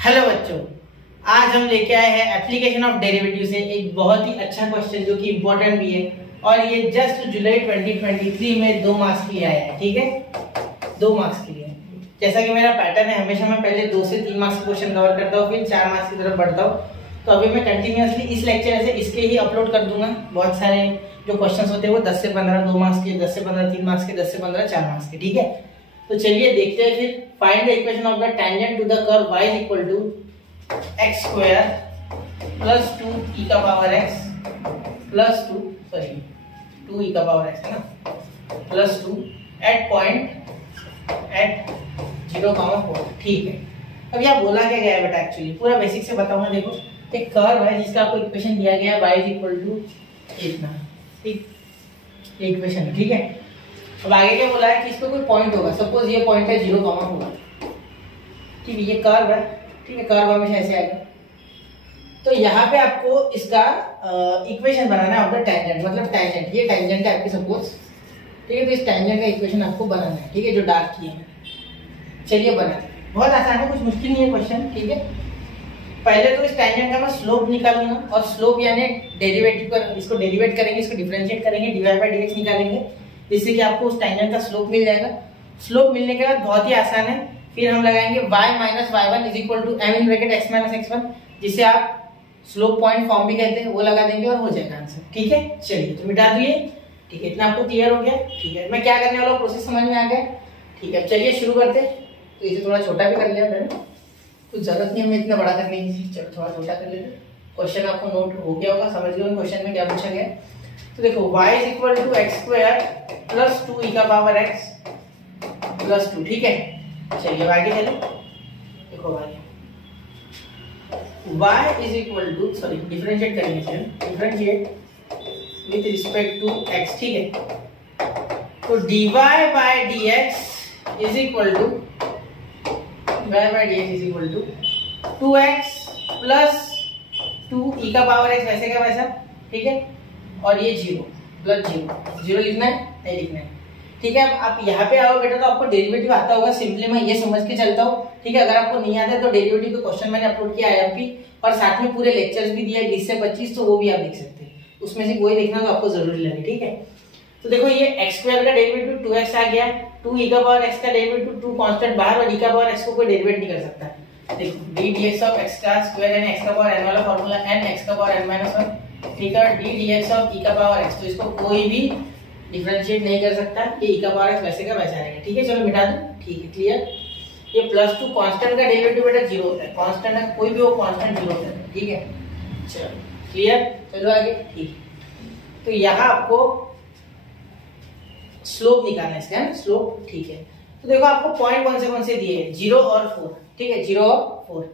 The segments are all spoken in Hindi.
हेलो बच्चों, आज हम लेके आए हैं एप्लीकेशन ऑफ डेरिवेटिव से एक बहुत ही अच्छा क्वेश्चन जो कि इम्पोर्टेंट भी है और ये जस्ट जुलाई 2023 में 2 मार्क्स के लिए आया है। ठीक है, 2 मार्क्स के लिए। जैसा कि मेरा पैटर्न है, हमेशा मैं पहले 2 से 3 मार्क्स क्वेश्चन कवर करता हूँ, फिर 4 मार्क्स की तरफ बढ़ता हूँ। तो अभी मैं कंटिन्यूअसली इस लेक्चर से इसके ही अपलोड कर दूंगा। बहुत सारे जो क्वेश्चन होते हैं वो 10 से 15 2 मार्क्स के, 10 से 15 3 मार्क्स के, 10 से 15 4 मार्क्स के। ठीक है, तो चलिए देखते हैं फिर। Find the equation of the tangent to the curve y is equal to x square plus 2 e का पावर x plus 2 e का पावर x है ना, plus 2 at point at 0,4। ठीक है, अब यहाँ बोला क्या गया है बेटा, एक्चुअली पूरा बेसिक से बताऊंगा। देखो, एक कर्व है जिसका आपको इक्वेशन दिया गया है y is equal to इतना। ठीक, इक्वेशन है। ठीक है, अब आगे क्या बोला है कि इस पे कोई पॉइंट होगा। सपोज ये पॉइंट है 0,4। ठीक है, ये कर्व है। ठीक है, कर्व हमेशा ऐसे आएगा। तो यहाँ पे आपको इसका इक्वेशन बनाना है ऑफ द टेंजेंट, मतलब टेंजेंट, ये टेंजेंट है आपकी सपोज। ठीक है, तो इस टेंजेंट का इक्वेशन आपको बनाना है। ठीक है, जो डार्क किए हैं। चलिए बनाते हैं, बहुत आसान है, कुछ मुश्किल नहीं है क्वेश्चन। ठीक है, पहले तो इस टेंजेंट का मैं स्लोप निकालूंगा और स्लोप यानी डेरिवेटिव पर इसको डेरिवेट करेंगे, इसको डिफरेंशिएट करेंगे, dy बाय dx निकालेंगे, जिससे कि आपको उस टेंजेंट का स्लोप मिल जाएगा। स्लोप मिलने के बाद बहुत ही आसान है, फिर हम लगाएंगे y minus y1 is equal to m in bracket x minus x1, जिसे आप स्लोप पॉइंट फॉर्म भी कहते हैं, वो लगा देंगे और हो जाएगा आंसर। ठीक है, चलिए तो मिटा दिए। ठीक है, इतना आपको क्लियर हो गया। ठीक है, मैं क्या करने वाला हूं, प्रोसेस समझ में आ गया। ठीक है, चलिए शुरू करते हैं। तो इसे थोड़ा छोटा भी कर लिया मैंने, कुछ जरूरत नहीं हमें इतना बड़ा करने की। चलो थोड़ा छोटा कर लेते। क्वेश्चन आपको नोट हो गया होगा, समझ गए क्वेश्चन में क्या पूछा गया। तो देखो, y is equal to x square plus 2 e का पावर x प्लस 2। ठीक है, चलिए आगे चले। देखो आगे y is equal to, sorry differentiate करेंगे फिर, differentiate with respect to x। ठीक है, तो dy by dx is equal to y by dx is equal to 2x plus 2 e का पावर x, वैसे का वैसा। ठीक है, और ये 0 प्लस 0 लिखना है, नहीं लिखना है। ठीक है, अब आप यहाँ पे आओ बेटा तो आपको डेरिवेटिव आता होगा। सिंपली मैं ये समझ के चलता हूँ। ठीक है, अगर आपको नहीं आता है तो डेरिवेटिव का क्वेश्चन मैंने अपलोड किया है आपकी, और साथ में पूरे लेक्चर्स भी दिया है 20 से 25, तो वो भी आप देख सकते हैं। उसमें से कोई देखना तो आपको जरूरी लगे। ठीक है, तो देखो ये x स्क्वायर का डेरिवेटिव 2x आ गया, 2 e का पावर x का डेरिवेटिव 2 कांस्टेंट बाहर, और e का पावर x को कोई डेरिवेट नहीं कर सकता। देखो d dx ऑफ x का स्क्वायर एन x का पावर n वाला फार्मूला, n x का पावर n माइनस 1। ठीक है, d dx ऑफ e का पावर x, तो इसको कोई भी डिफरेंशिएट नहीं कर सकता। ये e का पावर x वैसे का वैसा रहेगा। ठीक है, चलो मिटा दो। ठीक है, क्लियर। ये प्लस 2 कांस्टेंट का डेरिवेटिव बेटा 0 होता है, कांस्टेंट है कोई भी वो कांस्टेंट 0 होता है। ठीक है, चलो क्लियर, चलो आगे। ठीक, तो यहाँ आपको स्लोप निकालना है इसका, है ना, स्लोप। ठीक है, तो देखो आपको पॉइंट कौन से दिए हैं, 0 और 4। ठीक है, 0 और 4।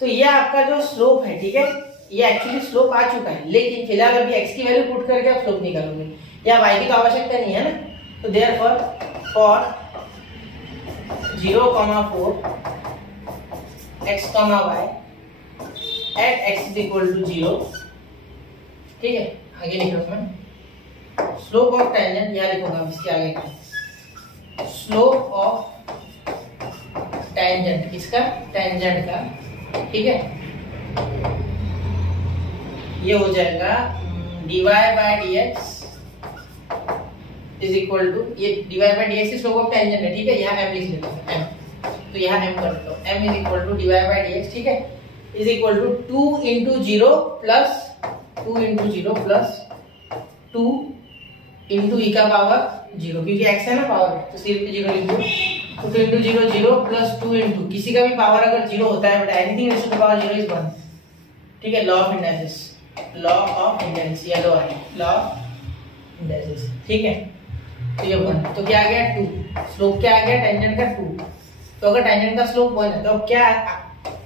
तो ये आपका जो स्लोप है, ठीक है, ये एक्चुअली स्लोप आ चुका है, लेकिन फिलहाल अभी x की वैल्यू पुट करके आप स्लोप निकालोगे, या y की तो आवश्यकता नहीं है ना। तो therefore for 0,4 x, y at x is equal to 0। ठीक है, आगे लिखो उसमें स्लोप ऑफ टेंजेंट, यहाँ लिखूंगा इसके आगे का स्लोप ऑफ टेंजेंट, किसका, टेंजेंट का। ठीक है, ये हो जाएगा dy by dx is equal to, ये dy बाय dx की स्लोप ऑफ टेंजेंट है। ठीक है, यहाँ m लिख लेता हूँ, m, तो यहाँ m कर देता हूँ, m is equal to dy by dx। ठीक है, is equal to 2 into 0 plus 2 into 0 plus 2 into e का पावर 0, क्योंकि x है ना पावर, तो सिर्फ 0 लिख दो। तो 2 इंटू 0 0 प्लस 2 इंटू, किसी का भी पावर अगर 0 होता है but anything raise to the power 0 is 1। ठीक है, law of indices, law of indices, या लॉ ऑफ इंडाइसिस। ठीक है, तो ये 1, तो क्या आ गया 2, स्लोप क्या आ गया टेंजेंट का 2। तो अगर टेंजेंट का स्लोप 1 है तो अब क्या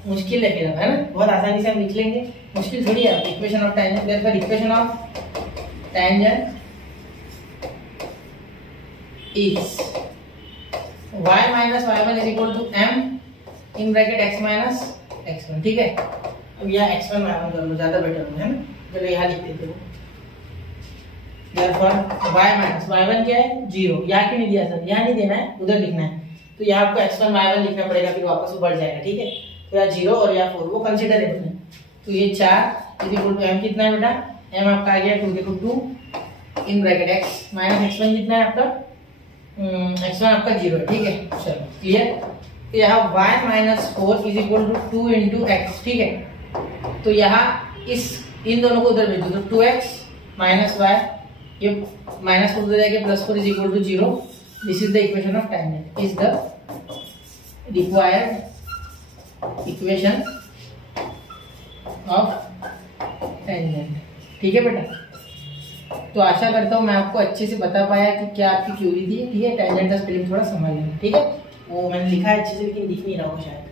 मुश्किल है, है ना, बहुत आसानी से हम लिख लेंगे, मुश्किल थोड़ी है। Equation of tangent, therefore equation of tangent is y minus y1 is equal to m in bracket x minus x1। ठीक है, अब यहाँ x1 y1 कर लो, ज्यादा बेटर हो, है ना। चलो यहाँ लिख देते हो, देयरफॉर y माइनस y1 क्या है 0, यहाँ क्यों नहीं दिया सर, यहाँ नहीं देना है, उधर लिखना है। तो यहाँ आपको x1 y1 लिखना पड़ेगा, फिर वापस बढ़ जाएगा। ठीक है, या 0 और या 4, वो कंसिडरेबल है। तो ये 4 इज इक्वल टू m कितना है बेटा, m आपका आ गया 2 देखो 2 इन ब्रैकेट x माइनस x1 कितना है आपका, x1 आपका 0, ठीक है। चलो क्लियर। तो यहाँ y minus 4 is equal to 2 into x, ठीक है। तो यहाँ इन दोनों को उधर भेज दो, तो 2x माइनस y, ये माइनस 4 उधर जाके plus 4 is equal to 0। This is the equation of tangent, is the required equation of tangent, ठीक है बेटा। तो आशा करता हूँ मैं आपको अच्छे से बता पाया कि क्या आपकी क्यूरी थी, ठीक है। टेंजेंट का स्पेलिंग थोड़ा समझ लेना, ठीक है। वो मैंने लिखा है अच्छे से लेकिन दिख नहीं रहा हो शायद,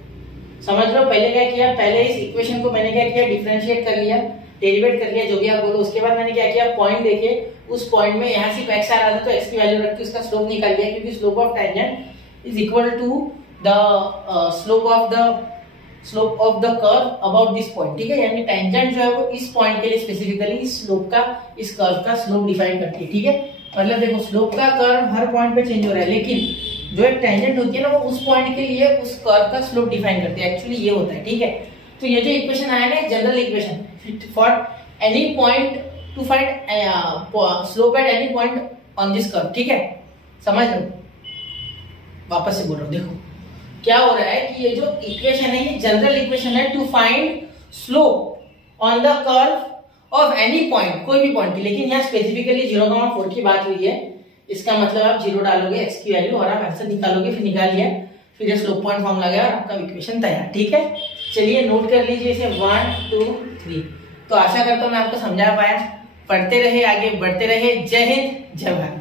समझ लो। पहले क्या किया, पहले इस इक्वेशन को मैंने क्या किया, डिफरेंशिएट कर लिया, डेरिवेट कर लिया, जो भी आप बोलो। उसके बाद मैंने क्या किया, पॉइंट देखे, उस पॉइंट में यहाँ सिर्फ x आ रहा था तो x की वैल्यू रख के उसका स्लोप निकाल लिया, क्योंकि slope of tangent is equal to the slope of the curve about this point, ठीक है। यानी टेंजेंट जो है वो इस पॉइंट के लिए स्पेसिफिकली इस स्लोप का, इस कर्व का स्लोप डिफाइन करती है, ठीक है। मतलब देखो स्लोप का कर्व हर पॉइंट पे चेंज हो रहा है, लेकिन जो एक टेंजेंट होती है ना, वो उस पॉइंट के लिए उस कर्व का स्लोप डिफाइन करती है। एक्चुअली ये होता है, ठीक है। तो ये जो इक्वेशन आया ना, general equation for any point two find slope at any point on this curve, ठीक है। समझ लो, वापस से बोल रहा हूँ, देखो क्या हो रहा है कि ये जो इक्वेशन है ये जनरल इक्वेशन है to find slope on the curve of any point, कोई भी पॉइंट की। लेकिन यहाँ स्पेसिफिकली 0,4 की बात हुई है, इसका मतलब आप 0 डालोगे x की वैल्यू और आप आंसर निकालोगे, फिर निकाल लिया, फिर स्लोप पॉइंट फॉर्मूला गया और आपका इक्वेशन तैयार, ठीक है। चलिए नोट कर लीजिए इसे 1 2 3। तो आशा करता हूँ मैं आपको समझा पाया। पढ़ते रहे, आगे बढ़ते रहे। जय हिंद, जय भारत।